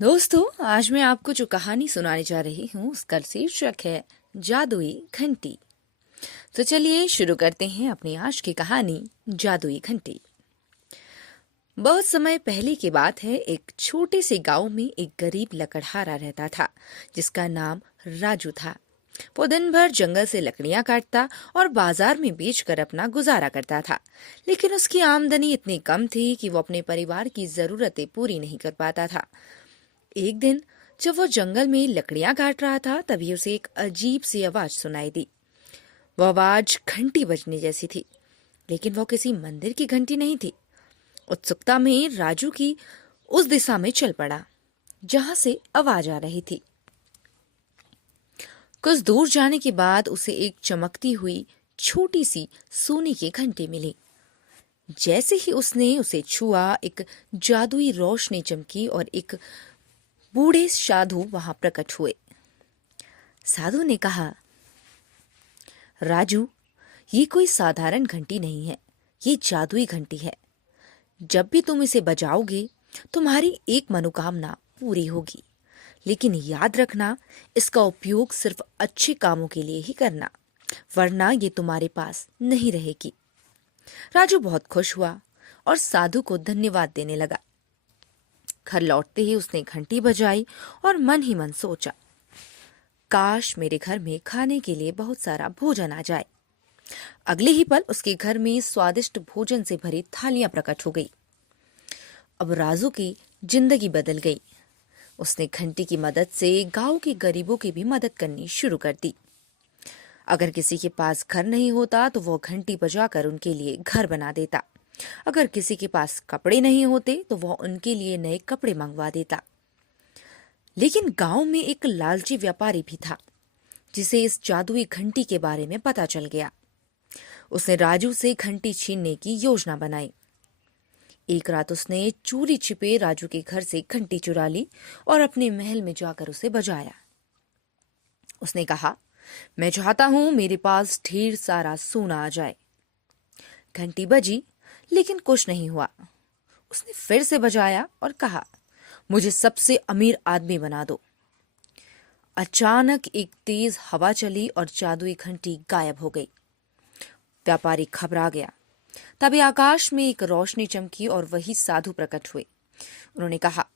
दोस्तों, आज मैं आपको जो कहानी सुनाने जा रही हूँ उसका शीर्षक है जादुई घंटी। तो चलिए शुरू करते हैं अपनी आज की कहानी जादुई घंटी। बहुत समय पहले की बात है। एक छोटे से गांव में एक गरीब लकड़हारा रहता था जिसका नाम राजू था। वो दिन भर जंगल से लकड़ियां काटता और बाजार में बेचकर अपना गुजारा करता था। लेकिन उसकी आमदनी इतनी कम थी कि वो अपने परिवार की जरूरतें पूरी नहीं कर पाता था। एक दिन जब वो जंगल में लकड़ियां काट रहा था तभी उसे एक अजीब सी आवाज सुनाई दी। वो आवाज घंटी बजने जैसी थी, लेकिन वो किसी मंदिर की घंटी नहीं थी। उत्सुकता में राजू की उस दिशा में चल पड़ा जहां से आवाज आ रही थी। कुछ दूर जाने के बाद उसे एक चमकती हुई छोटी सी सोने की घंटी मिली। जैसे ही उसने उसे छुआ, एक जादुई रोशनी चमकी और एक बूढ़े साधु वहां प्रकट हुए। साधु ने कहा, राजू, ये कोई साधारण घंटी नहीं है, ये जादुई घंटी है। जब भी तुम इसे बजाओगे तुम्हारी एक मनोकामना पूरी होगी। लेकिन याद रखना, इसका उपयोग सिर्फ अच्छे कामों के लिए ही करना, वरना ये तुम्हारे पास नहीं रहेगी। राजू बहुत खुश हुआ और साधु को धन्यवाद देने लगा। घर लौटते ही उसने घंटी बजाई और मन ही मन सोचा, काश मेरे घर में खाने के लिए बहुत सारा भोजन आ जाए। अगले ही पल उसके घर में स्वादिष्ट भोजन से भरी थालियां प्रकट हो गई। अब राजू की जिंदगी बदल गई। उसने घंटी की मदद से गांव के गरीबों की भी मदद करनी शुरू कर दी। अगर किसी के पास घर नहीं होता तो वो घंटी बजाकर उनके लिए घर बना देता। अगर किसी के पास कपड़े नहीं होते तो वह उनके लिए नए कपड़े मंगवा देता। लेकिन गांव में एक लालची व्यापारी भी था जिसे इस जादुई घंटी के बारे में पता चल गया। उसने राजू से घंटी छीनने की योजना बनाई। एक रात उसने चोरी छिपे राजू के घर से घंटी चुरा ली और अपने महल में जाकर उसे बजाया। उसने कहा, मैं चाहता हूं मेरे पास ढेर सारा सोना आ जाए। घंटी बजी, लेकिन कुछ नहीं हुआ। उसने फिर से बजाया और कहा, मुझे सबसे अमीर आदमी बना दो। अचानक एक तेज हवा चली और जादुई घंटी गायब हो गई। व्यापारी घबरा गया। तभी आकाश में एक रोशनी चमकी और वही साधु प्रकट हुए। उन्होंने कहा,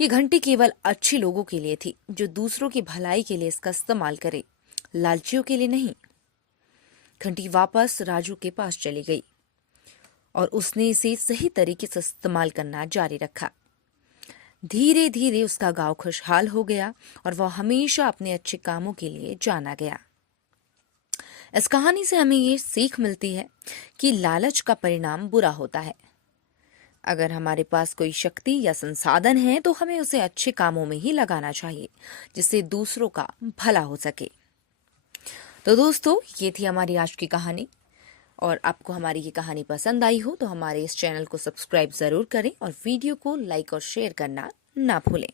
यह घंटी केवल अच्छे लोगों के लिए थी जो दूसरों की भलाई के लिए इसका इस्तेमाल करे, लालचियों के लिए नहीं। घंटी वापस राजू के पास चली गई और उसने इसे सही तरीके से इस्तेमाल करना जारी रखा। धीरे धीरे उसका गांव खुशहाल हो गया और वह हमेशा अपने अच्छे कामों के लिए जाना गया। इस कहानी से हमें ये सीख मिलती है कि लालच का परिणाम बुरा होता है। अगर हमारे पास कोई शक्ति या संसाधन है तो हमें उसे अच्छे कामों में ही लगाना चाहिए, जिससे दूसरों का भला हो सके। तो दोस्तों, ये थी हमारी आज की कहानी। और आपको हमारी ये कहानी पसंद आई हो तो हमारे इस चैनल को सब्सक्राइब जरूर करें और वीडियो को लाइक और शेयर करना ना भूलें।